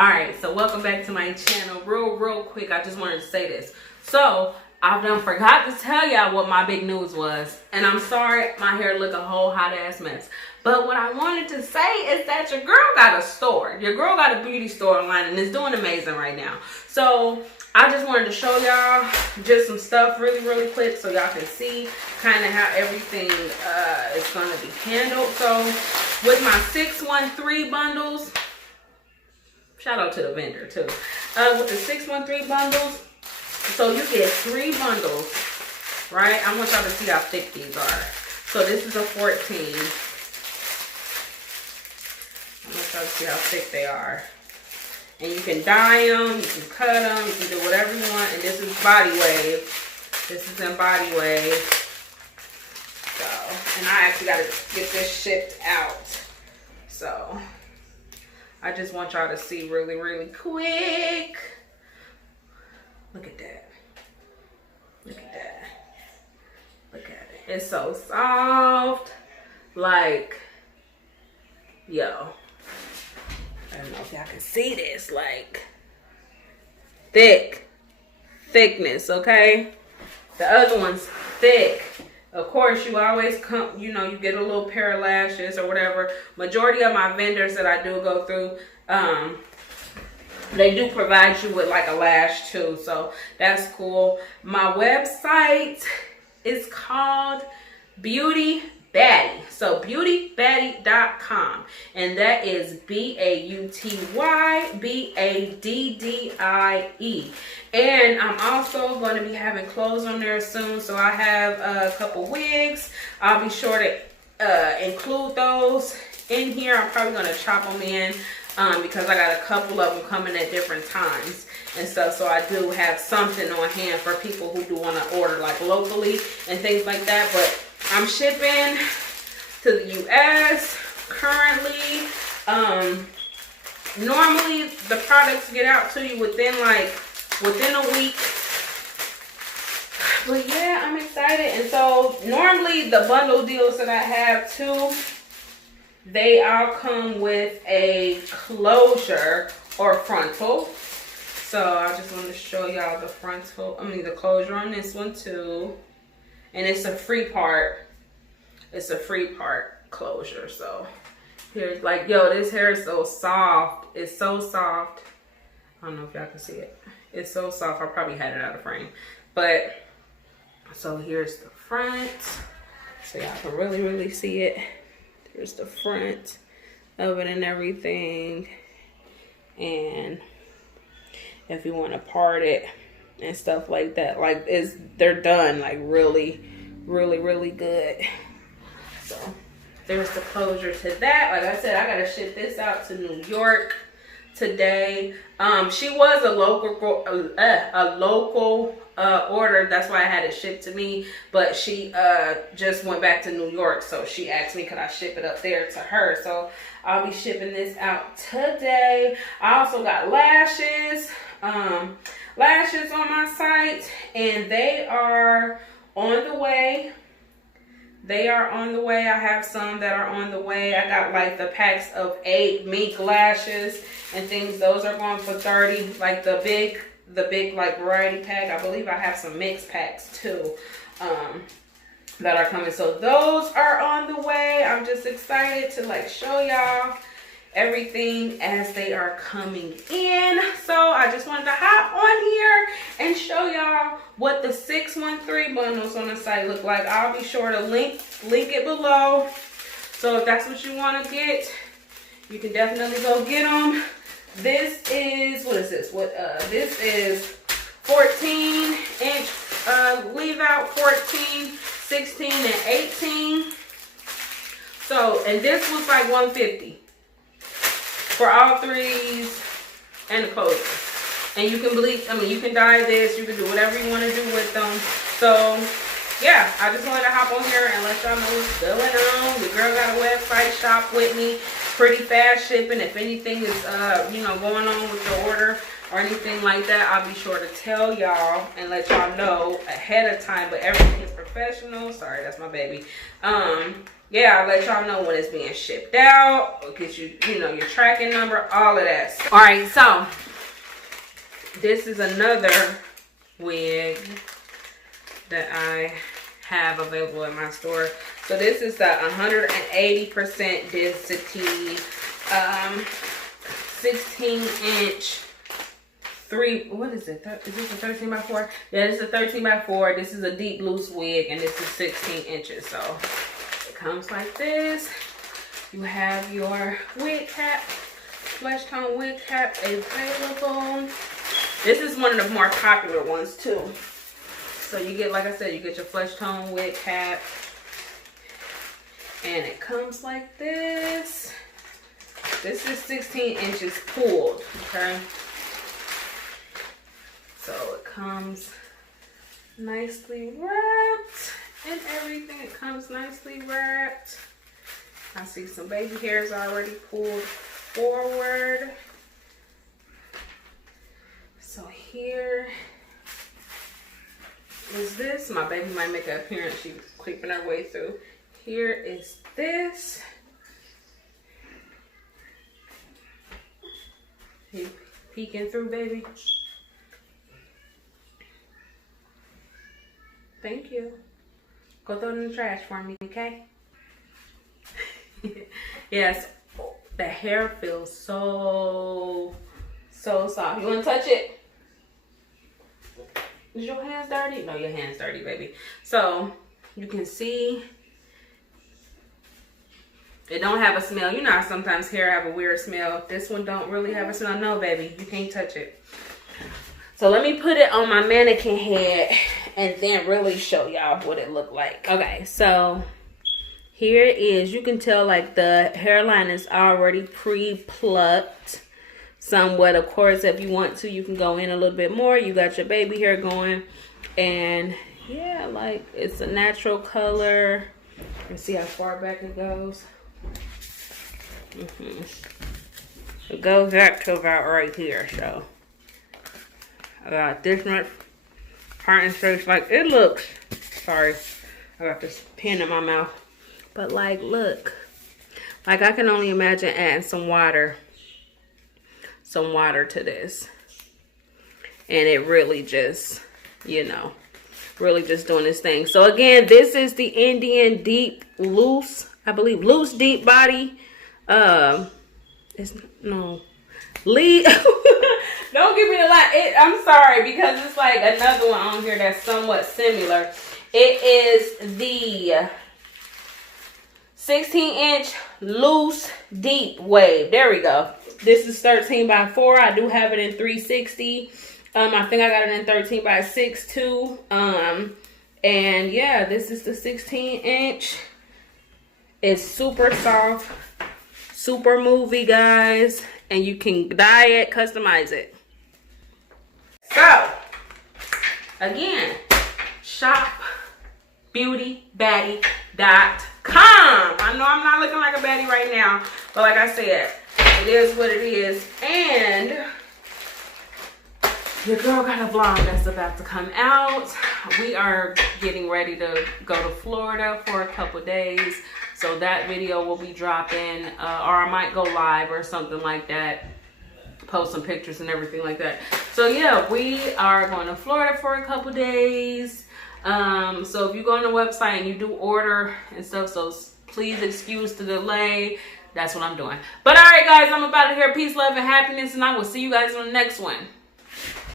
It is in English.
Alright, so welcome back to my channel. Real quick, I just wanted to say this. So, I've done forgot to tell y'all what my big news was. And I'm sorry, my hair look a whole hot ass mess. But what I wanted to say is that your girl got a store. Your girl got a beauty store online and it's doing amazing right now. So, I just wanted to show y'all just some stuff really quick so y'all can see kind of how everything is going to be handled. So, with my 613 bundles, shout out to the vendor too. With the 613 bundles, so you get 3 bundles, right? I want y'all to see how thick these are. So this is a 14. I want y'all to see how thick they are. And you can dye them, you can cut them, you can do whatever you want. And this is Body Wave. This is in Body Wave. So, and I actually got to get this shipped out. So, I just want y'all to see really quick. Look at that. Look at that. Look at it. It's so soft. Like, yo. I don't know if y'all can see this. Like, thickness, okay? The other one's thick. Of course, you always come, you know, you get a little pair of lashes or whatever. Majority of my vendors that I do go through, they do provide you with like a lash too. So that's cool. My website is called Beauty Baddie. So beautybaddie.com. And that is BAUTYBADDIE. And I'm also going to be having clothes on there soon. So I have a couple wigs. I'll be sure to include those in here. I'm probably going to chop them in because I got a couple of them coming at different times and stuff. So I do have something on hand for people who do want to order like locally and things like that. But I'm shipping to the US currently. Normally the products get out to you within a week. But yeah, I'm excited. And so normally the bundle deals that I have too, they all come with a closure or frontal. So I just want to show y'all the the closure on this one too. And it's a free part. It's a free part closure. So here's like, yo, this hair is so soft. It's so soft. I don't know if y'all can see it. It's so soft. I probably had it out of frame. But so here's the front. So y'all can really see it. Here's the front of it and everything. And if you want to part it and stuff like that, like they're done like really good. So there's the closure to that. Like I said, I gotta ship this out to New York today. She was a local order. That's why I had it shipped to me, but she just went back to New York, so she asked me could I ship it up there to her. So I'll be shipping this out today. I also got lashes on my site, and they are on the way. They are on the way. I have some that are on the way. I got like the packs of 8 mink lashes and things. Those are going for $30. Like the big like variety pack. I believe I have some mix packs too that are coming. So those are on the way. I'm just excited to like show y'all everything as they are coming in. So I just wanted to hop on here and show y'all what the 613 bundles on the site look like. I'll be sure to link it below. So if that's what you want to get, you can definitely go get them. This is, what is this? This is 14 inch leave out, 14, 16, and 18. So, and this was like $150 for all 3s and the closure. And you can bleach, you can dye this, you can do whatever you want to do with them. So yeah, I just wanted to hop on here and let y'all know what's going on. The girl got a website, shop with me. Pretty fast shipping. If anything is going on with the order or anything like that, I'll be sure to tell y'all and let y'all know ahead of time. But everything is professional. Sorry, that's my baby. yeah, I'll let y'all know when it's being shipped out. I'll get you, you know, your tracking number, all of that. All right, so this is another wig that I have available in my store. So this is the 180% density 16-inch what is it? Is this a 13 by 4? Yeah, this is a 13 by 4. This is a deep loose wig, and this is 16 inches. So it comes like this. You have your wig cap, flesh tone wig cap available. This is one of the more popular ones too. So you get, like I said, you get your flesh tone wig cap, and it comes like this. This is 16 inches pulled, okay? So it comes nicely wrapped and everything. It comes nicely wrapped. I see some baby hairs already pulled forward. So here is this. My baby might make an appearance. She's creeping her way through. Here is this. You peeking through, baby? Thank you. Go throw it in the trash for me, okay? Yes, the hair feels so soft. You want to touch it? Is your hands dirty? No, your hands dirty, baby. So you can see it don't have a smell. You know how sometimes hair have a weird smell. This one don't really have a smell. No, baby, you can't touch it. So let me put it on my mannequin head and then really show y'all what it looked like. Okay, so here it is. You can tell like the hairline is already pre-plucked somewhat. Of course, if you want to, you can go in a little bit more. You got your baby hair going, and yeah, like it's a natural color. Let's see how far back it goes. It goes up to about right here, so I got this much part and face. Like it looks, sorry, I got this pen in my mouth, but like look, like I can only imagine adding some water to this, and it really just, you know, really just doing this thing. So again, this is the Indian deep loose, I believe, loose deep body. It's no lead. Don't give me the lie. I'm sorry, because it's like another one on here that's somewhat similar. It is the 16-inch loose deep wave. There we go. This is 13 by 4. I do have it in 360. I think I got it in 13 by 6 too. And yeah, this is the 16-inch. It's super soft, super movie, guys, and you can dye it, customize it. So again, shopbeautybaddie.com. I know I'm not looking like a baddie right now, but like I said, it is what it is. And your girl got a vlog that's about to come out. We are getting ready to go to Florida for a couple days. So that video will be dropping, or I might go live or something like that. Post some pictures and everything like that. So yeah, we are going to Florida for a couple days. So if you go on the website and you do order and stuff, so please excuse the delay. That's what I'm doing. But all right, guys, I'm about to hear peace, love, and happiness, and I will see you guys on the next one.